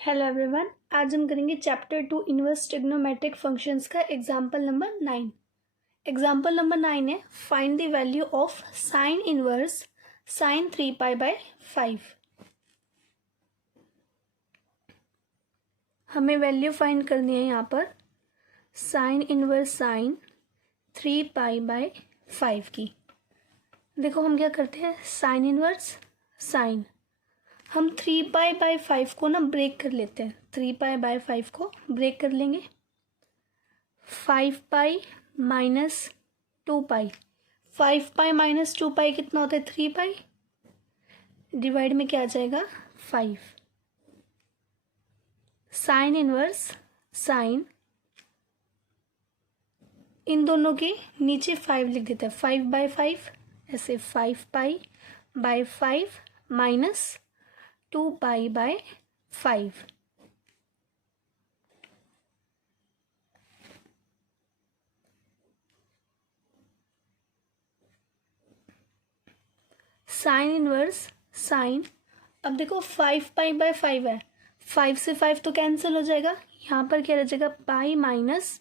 Hello everyone, आज हम करेंगे चैप्टर 2 इनवर्स ट्रिग्नोमेट्रिक फंक्शंस का एग्जांपल नंबर 9। एग्जांपल नंबर 9 है find the value of sine inverse sine 3 pi by 5। हमें value find करनी है यहाँ पर sine inverse sine 3 pi by 5 की। देखो हम क्या करते हैं, साइन इनवर्स साइन हम 3 पाई बाय 5 को ना ब्रेक कर लेते हैं। 3 पाई बाय 5 को ब्रेक कर लेंगे। 5 पाई माइनस 2 पाई, 5 पाई माइनस 2 पाई कितना होता है 3 पाई, डिवाइड में क्या आ जाएगा 5। साइन इनवर्स साइन, इन दोनों के नीचे 5 लिख देते हैं। 5 बाय 5 ऐसे 5 pi by 5 minus 2 pi by 5। Sine inverse sine, अब देखो 5 पाई बाय 5 है, 5 से 5 तो कैंसिल हो जाएगा। यहाँ पर क्या रह जाएगा पाई माइनस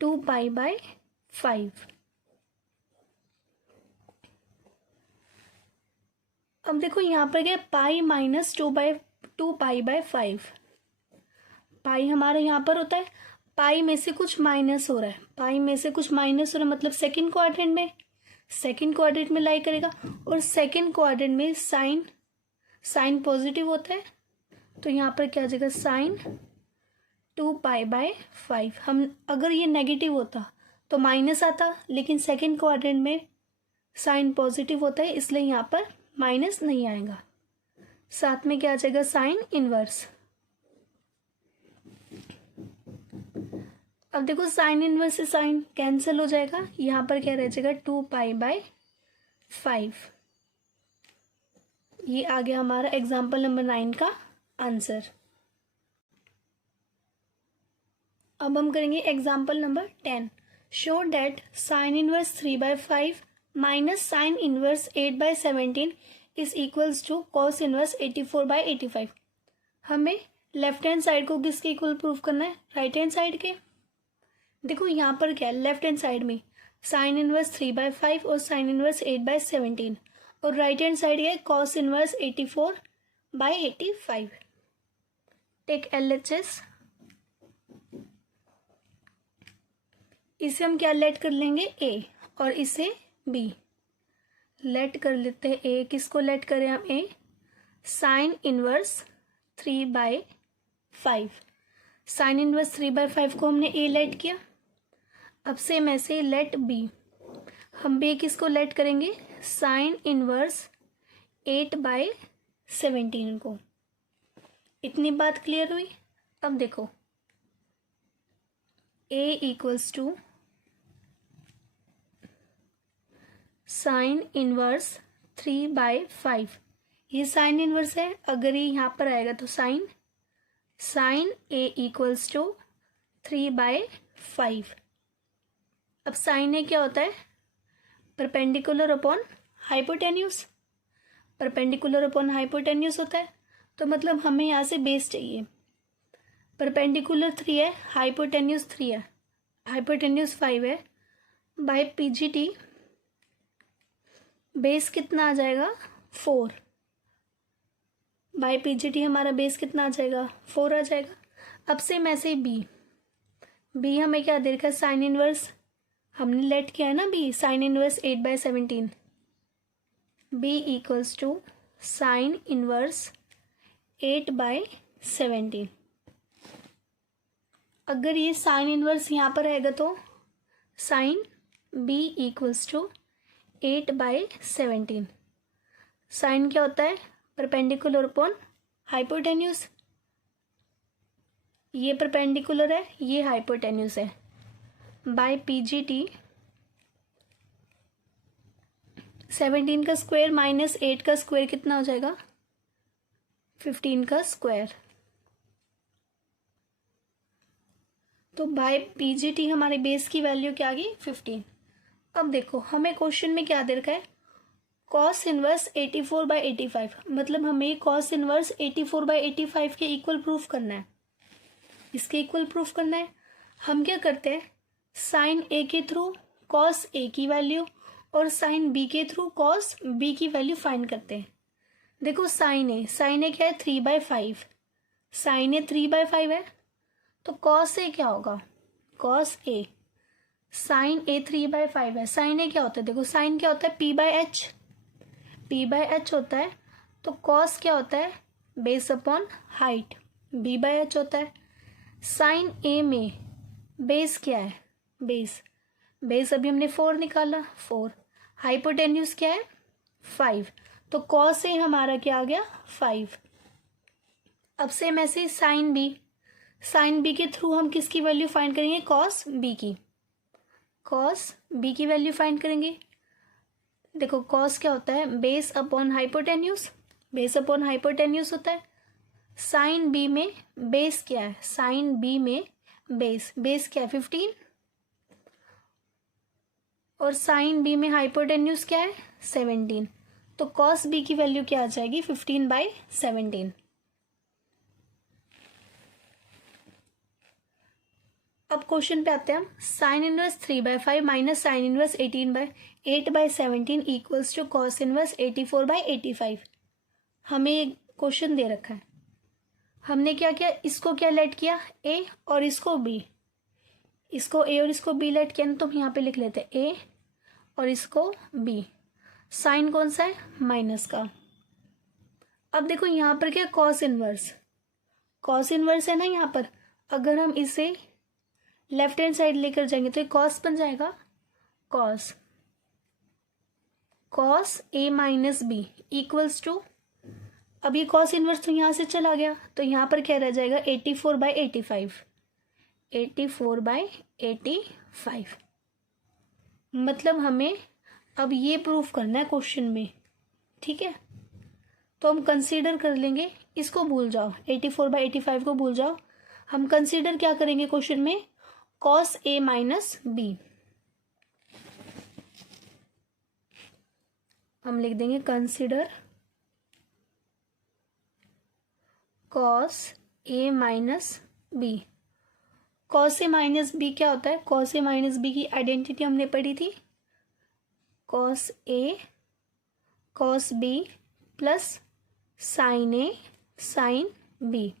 2 पाई बाय 5। अब देखो यहाँ पर क्या पाई माइनस 2 पाई बाय 5। पाई हमारा यहाँ पर होता है, पाई में से कुछ माइनस हो रहा है, पाई में से कुछ माइनस हो रहा है मतलब सेकंड क्वाड्रेंट में लाई करेगा। और सेकंड क्वाड्रेंट में साइन पॉजिटिव होता है, तो यहाँ पर क्या आ जाएगा साइन 2 पाई बाय 5। हम अगर ये नेगेटिव होता तो माइनस आता, लेकिन सेकंड क्वाड्रेंट में साइन पॉजिटिव होता है इसलिए यहाँ पर माइनस नहीं आएगा। साथ में क्या आ जाएगा साइन इनवर्स। अब देखो साइन इनवर्स से साइन कैंसिल हो जाएगा, यहाँ पर क्या रह जाएगा 2 पाई बाय 5। ये आ गया हमारा एग्जाम्पल नंबर 9 का आंसर। अब हम करेंगे example number 10। Show that sine inverse 3 by 5 minus sine inverse 8 by 17 is equals to cos inverse 84 by 85। हमें लेफ्ट हैंड साइड को किसके इक्वल प्रूव करना है, राइट हैंड साइड के। देखो यहाँ पर क्या है, लेफ्ट हैंड साइड में साइन इनवर्स 3 बाय 5 और साइन इनवर्स 8 बाय 17, और राइट हैंड साइड है cos inverse 84 by 85। Take LHS, इसे हम क्या लेट कर लेंगे A और इसे B। लेट कर लेते हैं A, किसको लेट करें हम A, sine inverse 3 by 5। Sine inverse 3 by 5 को हमने A लेट किया। अब सेम ऐसे लेट B, हम B किसको लेट करेंगे साइन इनवर्स 8 बाय 17 को। इतनी बात क्लियर हुई। अब देखो A equals to sine inverse 3 by 5। ये साइन इनवर्स है, अगर ये यहाँ पर आएगा तो sine A equals to 3 by 5। अब साइन A क्या होता है, perpendicular upon hypotenuse. Perpendicular upon hypotenuse होता है, तो मतलब हमें यहाँ से बेस चाहिए। परपेंडिकुलर 3 है, हाइपोटेन्यूज 3 है, हाइपोटेन्यूज 5 है। बाय PGT बेस कितना आ जाएगा 4। बाय PGT हमारा बेस कितना आ जाएगा 4 आ जाएगा। अब सेम ऐसे ही B हमें क्या दे रखा है साइन इनवर्स, हमने लेट किया है ना B, sine inverse 8 by 17। B equals to sine inverse 8 by 17। अगर ये साइन इनवर्स यहाँ पर रहेगा तो sine B equals to 8 by 17। Sine क्या होता है परपेंडिकुलर अपॉन हाइपोटेन्यूज, ये परपेंडिकुलर है ये हाइपोटेन्यूज है। बाय PGT 17 का स्क्वायर माइनस 8 का स्क्वायर कितना हो जाएगा 15 का स्क्वायर। तो बाय PGT हमारे बेस की वैल्यू क्या आ गई 15। अब देखो हमें क्वेश्चन में क्या दे रखा है, कॉस इनवर्स 84/85, मतलब हमें कॉस इनवर्स 84/85 के इक्वल प्रूफ करना है, इसके इक्वल प्रूफ करना है। हम क्या करते हैं, साइन ए के थ्रू कॉस ए की वैल्यू और साइन बी के थ्रू कॉस बी की वैल्यू फाइंड करते हैं। देखो साइन ए क्या है 3/5, साइन ए 3/5 है, तो कॉस ए क्या होगा, कॉस ए, साइन ए 3/5 है, साइन ए क्या होता है, देखो साइन क्या होता है P/H, P/H होता है, तो कॉस क्या होता है बेस अपॉन हाइट, B/H होता है। साइन ए में बेस क्या है, बेस अभी हमने 4 निकाला, 4, हाइपोटेन्यूज क्या है 5, तो कॉस ए हमारा क्या आ गया 5। अब सेम ऐसे साइन बी के थ्रू हम किसकी वैल्यू फाइंड करेंगे, कॉस बी की वैल्यू फाइंड करेंगे। देखो कॉस क्या होता है बेस अपॉन हाइपोटेन्यूज, होता है। साइन बी में बेस क्या है, साइन बी में बेस क्या है 15, और साइन बी में हाइपोटेन्यूज क्या है 17, तो कॉस बी की वैल्यू क्या आ जाएगी 15/17। अब क्वेश्चन पे आते हैं हम, sine inverse 3/5 minus sine inverse 8/17 equals to cos inverse 84/85। हमें एक क्वेश्चन दे रखा है, हमने क्या किया, इसको क्या लेट किया ए और इसको बी, इसको ए और इसको बी लेट किया ना, तो हम यहाँ पे लिख लेते हैं ए और इसको बी। साइन कौन सा है माइनस का। अब देखो यहाँ पर क्या कॉस इनवर्स है ना, यहाँ पर अगर हम इसे लेफ्ट हैंड साइड लेकर जाएंगे तो ये कॉस बन जाएगा, cos A minus B equals to, अब ये कॉस इनवर्स तो यहाँ से चला गया, तो यहाँ पर क्या रह जाएगा 84/85, मतलब हमें अब ये प्रूफ करना है क्वेश्चन में, ठीक है। तो हम कंसीडर कर लेंगे, इसको भूल जाओ, 84/85 को भूल जाओ, हम कंसीडर क्या करेंगे क्वेश्चन में, कॉस ए माइनस बी। हम लिख देंगे consider cos A minus B. Cos A minus B क्या होता है, कॉस ए माइनस बी की आइडेंटिटी हमने पढ़ी थी, cos A cos B plus sign A sine B.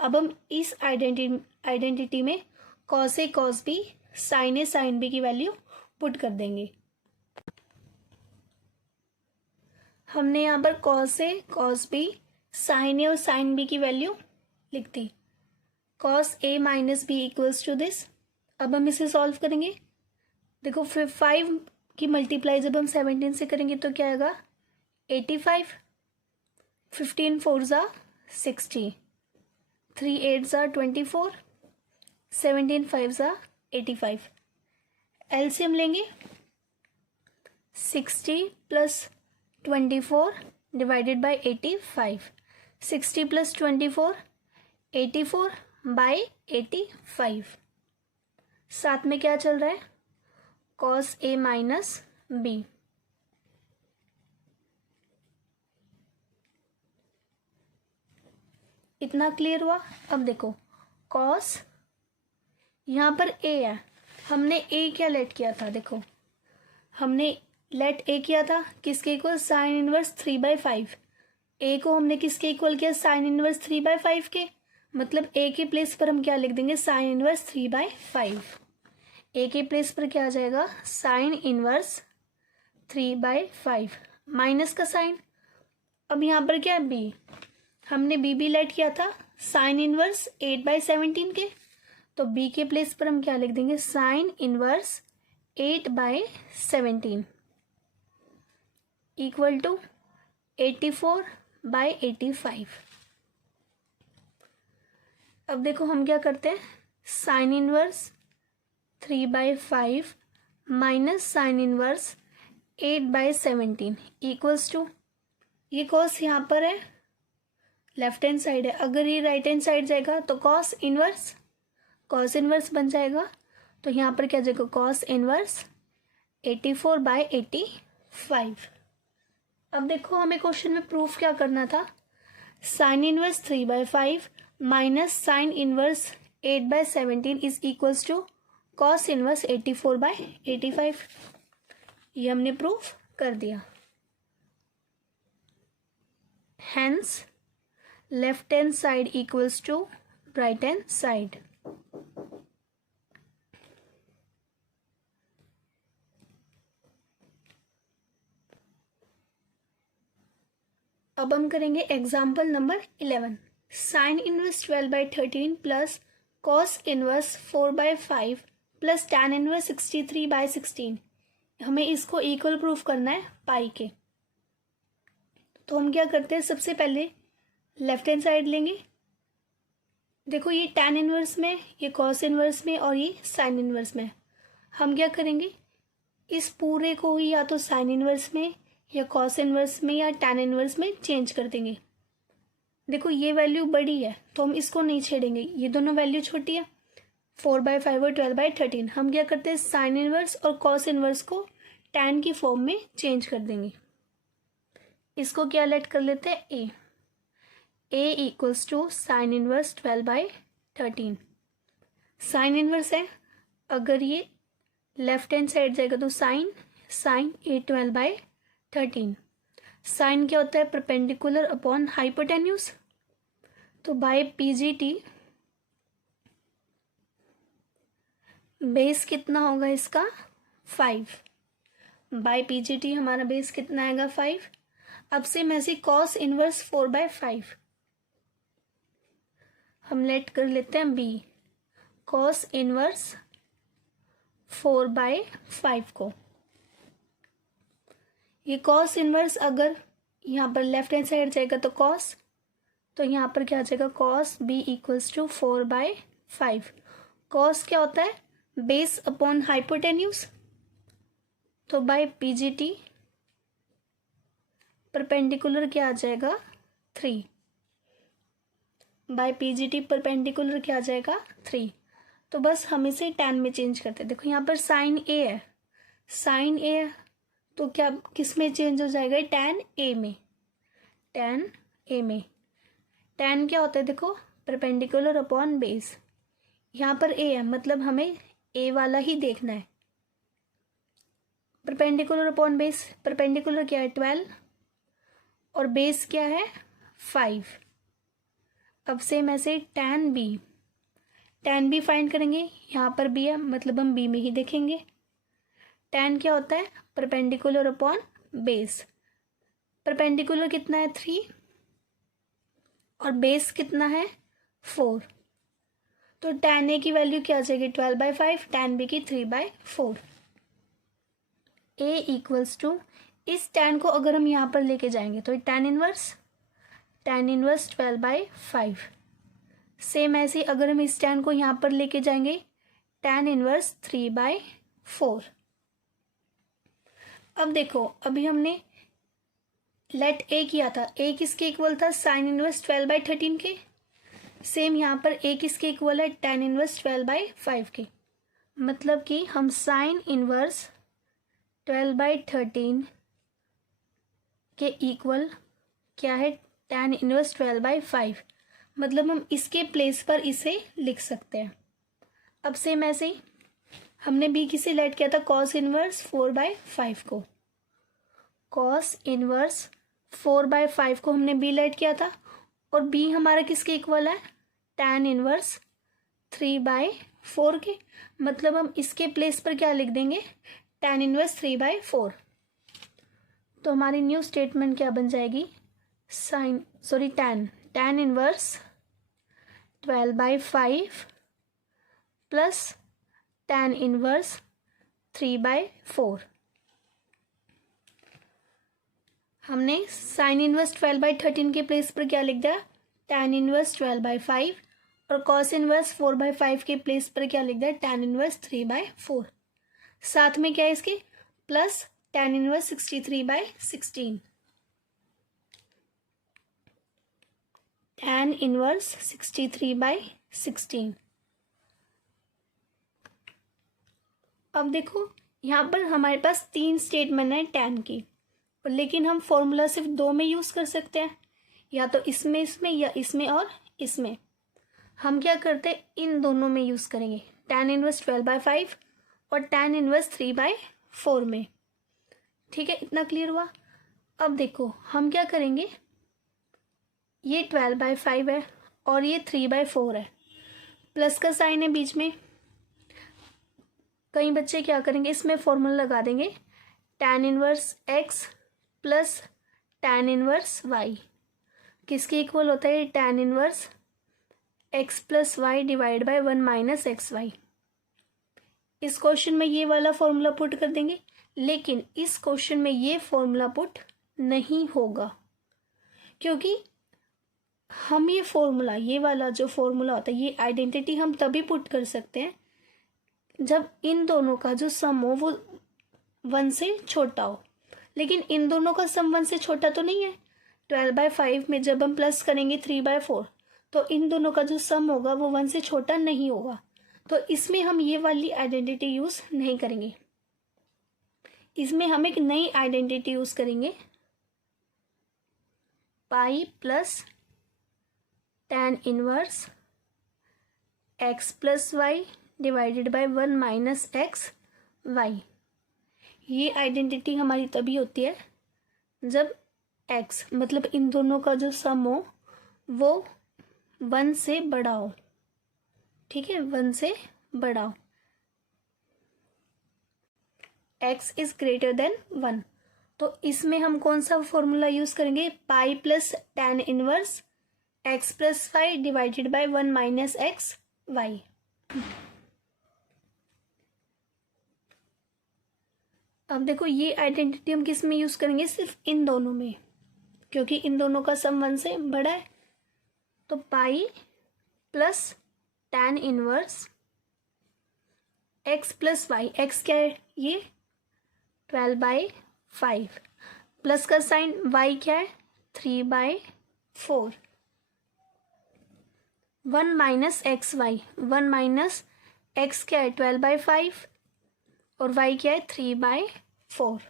अब हम इस आइडेंटिटी में cos A cos B sign A sine B की वैल्यू पुट कर देंगे। हमने यहाँ पर cos A cos B sign ए और साइन बी की वैल्यू लिख दी, cos A minus B equals to this. अब हम इसे सॉल्व करेंगे, देखो फिर 5 की मल्टीप्लाई जब हम 17 से करेंगे तो क्या आएगा 85, 15 4 ज़ा 60, 3 8 ज़ा 24, 17 5 ज़ा 85। एलसीएम लेंगे 60 प्लस 24 डिवाइडेड बाई 85, 60 प्लस 24 84/85। साथ में क्या चल रहा है कॉस ए माइनस बी। इतना क्लियर हुआ। अब देखो कॉस यहाँ पर ए है, हमने ए क्या लेट किया था, देखो हमने लेट ए किया था किसके इक्वल, साइन इनवर्स 3/5। ए को हमने किसके इक्वल किया, साइन इनवर्स 3/5 के, मतलब ए के प्लेस पर हम क्या लिख देंगे साइन इनवर्स 3/5। ए के प्लेस पर क्या आ जाएगा साइन इनवर्स 3/5 माइनस का साइन। अब यहाँ पर क्या है बी, हमने बी लेट किया था साइन इनवर्स 8/17 के, तो बी के प्लेस पर हम क्या लिख देंगे साइन इनवर्स 8/17 इक्वल टू 84/85। अब देखो हम क्या करते हैं, sine inverse 3/5 minus sine inverse 8/17 equals to, ये कॉस यहाँ पर है लेफ्ट हैंड साइड है, अगर ये राइट हैंड साइड जाएगा तो कॉस इनवर्स बन जाएगा, तो यहाँ पर क्या जाएगा कॉस इनवर्स 84/85। अब देखो हमें क्वेश्चन में प्रूफ क्या करना था, sine inverse 3/5 minus sine inverse 8/17 is equals to cos inverse 84/85। ये हमने प्रूफ कर दिया। Hence left hand side equals to right hand side. अब हम करेंगे example number 11। Sine inverse 12/13 plus cos inverse 4/5 plus tan inverse 63/16। हमें इसको इक्वल प्रूफ करना है पाई के। तो हम क्या करते हैं, सबसे पहले लेफ्ट हैंड साइड लेंगे। देखो ये टैन इनवर्स में, ये कॉस इनवर्स में और ये साइन इनवर्स में। हम क्या करेंगे, इस पूरे को ही या तो साइन इनवर्स में या कॉस इनवर्स में या टैन इनवर्स में चेंज कर देंगे। देखो ये वैल्यू बड़ी है तो हम इसको नहीं छेड़ेंगे, ये दोनों वैल्यू छोटी है, 4/5 और 12/13। हम क्या करते हैं, साइन इनवर्स और कॉस इनवर्स को टैन की फॉर्म में चेंज कर देंगे। इसको क्या लेट कर लेते हैं, A equals to sine inverse 12/13। Sine inverse है, अगर ये लेफ्ट हैंड साइड जाएगा तो साइन ए 12/13। साइन क्या होता है, परपेंडिकुलर अपॉन हाइपोटेन्यूज। तो बाय पीजीटी बेस कितना होगा इसका 5। बाय पीजीटी हमारा बेस कितना आएगा 5। अब से मैं से कॉस इनवर्स 4/5 हम लेट कर लेते हैं बी, कॉस इनवर्स 4/5 को। ये कॉस इनवर्स अगर यहाँ पर लेफ्ट हैंड साइड जाएगा तो कॉस, तो यहाँ पर क्या आ जाएगा, cos B equals to 4/5। Cos क्या होता है, बेस अपॉन हाइपोटेन्यूज। तो बाय पीजीटी परपेंडिकुलर क्या आ जाएगा 3। बाय पीजीटी परपेंडिकुलर क्या आ जाएगा 3। तो बस हम इसे टैन में चेंज करते हैं। देखो यहाँ पर साइन ए है, साइन ए है तो क्या किस में चेंज हो जाएगा, टैन ए में। टैन ए में टैन क्या होता है, देखो परपेंडिकुलर अपॉन बेस। यहाँ पर ए है मतलब हमें ए वाला ही देखना है। परपेंडिकुलर अपॉन बेस, परपेंडिकुलर क्या है 12 और बेस क्या है 5। अब सेम ऐसे टैन बी फाइंड करेंगे। यहाँ पर बी है मतलब हम बी में ही देखेंगे। टैन क्या होता है, परपेंडिकुलर अपॉन बेस। परपेंडिकुलर कितना है 3 और बेस कितना है 4। तो टैन ए की वैल्यू क्या आ जाएगी 12/5, टैन बी की 3/4। ए इक्वल्स टू, इस टैन को अगर हम यहाँ पर लेके जाएंगे तो टैन इनवर्स 12/5। सेम ऐसे ही अगर हम इस टैन को यहाँ पर लेके जाएंगे टैन इनवर्स 3/4। अब देखो अभी हमने लेट ए किया था, ए किसके इक्वल था, साइन इनवर्स 12/13 के। सेम यहाँ पर ए किसके इक्वल है, टैन इनवर्स 12/5 के। मतलब कि हम साइन इनवर्स 12/13 के इक्वल क्या है, टैन इनवर्स 12/5। मतलब हम इसके प्लेस पर इसे लिख सकते हैं। अब सेम ऐसे ही हमने बी किसे लेट किया था, कॉस इनवर्स 4/5 को। कॉस इनवर्स 4/5 को हमने बी लेट किया था और बी हमारा किसके इक्वल है, टैन इनवर्स 3/4 के। मतलब हम इसके प्लेस पर क्या लिख देंगे, टैन इनवर्स 3/4। तो हमारी न्यू स्टेटमेंट क्या बन जाएगी, tan inverse 12/5 plus tan inverse 3/4। हमने साइन इनवर्स 12/13 के प्लेस पर क्या लिख दिया, टैन इनवर्स 12/5 और कॉस इनवर्स 4/5 के प्लेस पर क्या लिख दिया, टैन इनवर्स 3/4। साथ में क्या है इसके, plus tan inverse 63/16। Tan inverse 63/16। अब देखो यहाँ पर हमारे पास 3 स्टेटमेंट है टैन की। लेकिन हम फॉर्मूला सिर्फ दो में यूज़ कर सकते हैं, या तो इसमें या इसमें और इसमें। हम क्या करते हैं, इन दोनों में यूज़ करेंगे, tan इनवर्स 12/5 और tan इनवर्स 3/4 में। ठीक है, इतना क्लियर हुआ। अब देखो हम क्या करेंगे, ये 12/5 है और ये 3/4 है, प्लस का साइन है बीच में। कई बच्चे क्या करेंगे, इसमें फॉर्मूला लगा देंगे, tan inverse x plus tan inverse y किसके इक्वल होता है, tan inverse x plus y divide by 1 minus x y. इस क्वेश्चन में ये वाला फॉर्मूला पुट कर देंगे, लेकिन इस क्वेश्चन में ये फॉर्मूला पुट नहीं होगा, क्योंकि हम ये फॉर्मूला, ये वाला जो फॉर्मूला होता है, ये आइडेंटिटी हम तभी पुट कर सकते हैं जब इन दोनों का जो सम हो वो 1 से छोटा हो। लेकिन इन दोनों का सम 1 से छोटा तो नहीं है। 12/5 में जब हम प्लस करेंगे 3/4, तो इन दोनों का जो सम होगा वो 1 से छोटा नहीं होगा, तो इसमें हम ये वाली आइडेंटिटी यूज़ नहीं करेंगे। इसमें हम एक नई आइडेंटिटी यूज़ करेंगे, pi plus tan inverse x plus y divided by 1 minus x y. ये आइडेंटिटी हमारी तभी होती है जब x मतलब इन दोनों का जो सम हो वो 1 से बड़ा हो। ठीक है, 1 से बड़ा हो, x इज ग्रेटर देन 1। तो इसमें हम कौन सा फॉर्मूला यूज करेंगे, pi plus tan inverse x plus y divided by 1 minus x y. अब देखो ये आइडेंटिटी हम किस में यूज करेंगे, सिर्फ इन दोनों में, क्योंकि इन दोनों का सम 1 से बड़ा है। तो pi plus tan inverse x plus y, x क्या है, ये 12/5, प्लस का साइन, y क्या है 3/4, 1 minus x y, 1 minus x क्या है 12/5 और y क्या है 3/4।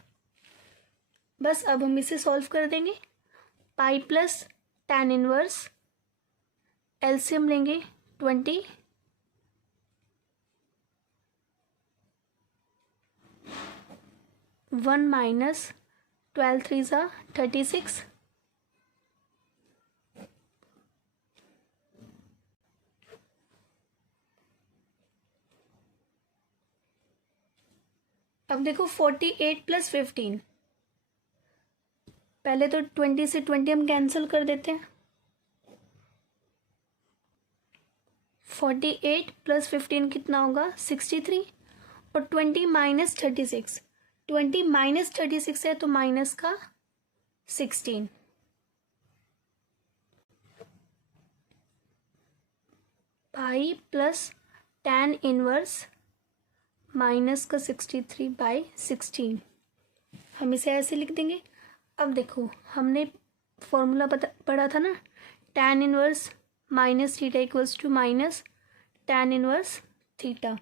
बस अब हम इसे सॉल्व कर देंगे। पाई प्लस tan इनवर्स, एलसीएम लेंगे 20, 1 माइनस 12 3 सा 36, अब देखो 48 प्लस 15, पहले तो 20 से 20 हम कैंसिल कर देते हैं। 48 प्लस 15 कितना होगा 63, और 20 माइनस 36, 20 माइनस 36 है तो माइनस का 16, पाई प्लस tan इनवर्स माइनस का 63/16, हम इसे ऐसे लिख देंगे। अब देखो हमने फॉर्मूला पढ़ा था ना, tan inverse minus theta equals to minus tan inverse theta.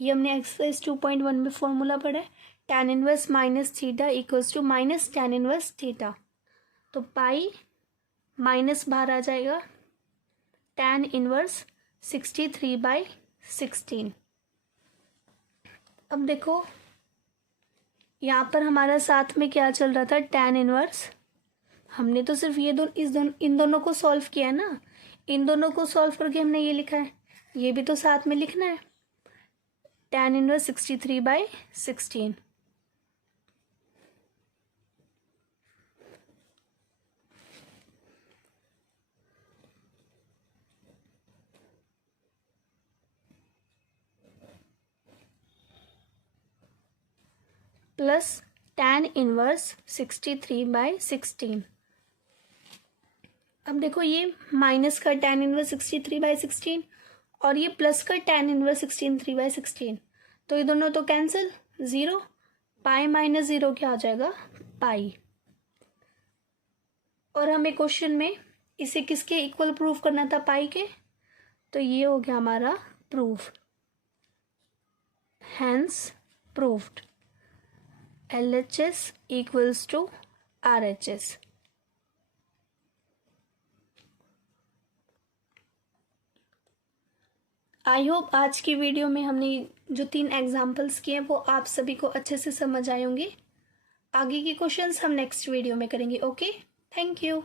ये हमने एक्सरसाइज 2.1 में फॉर्मूला पढ़ा है, tan inverse minus theta equals to minus tan inverse theta. तो पाई माइनस बाहर आ जाएगा, tan इनवर्स 63/16। अब देखो यहाँ पर हमारा साथ में क्या चल रहा था, tan इनवर्स। हमने तो सिर्फ ये इन दोनों को सॉल्व किया है ना, इन दोनों को सॉल्व करके हमने ये लिखा है, ये भी तो साथ में लिखना है, tan inverse 63/16। Plus tan inverse 63/16। अब देखो ये माइनस का tan इनवर्स 63/16 और ये प्लस का tan इनवर्स 63/16, तो ये दोनों तो कैंसिल, 0, पाई माइनस 0 क्या आ जाएगा, पाई। और हमें क्वेश्चन में इसे किसके इक्वल प्रूव करना था, पाई के, तो ये हो गया हमारा proof, hence proved. LHS equals to RHS। I hope आज की वीडियो में हमने जो 3 एग्जाम्पल्स किए हैं वो आप सभी को अच्छे से समझ आए होंगे। आगे के क्वेश्चंस हम नेक्स्ट वीडियो में करेंगे। Okay, thank you.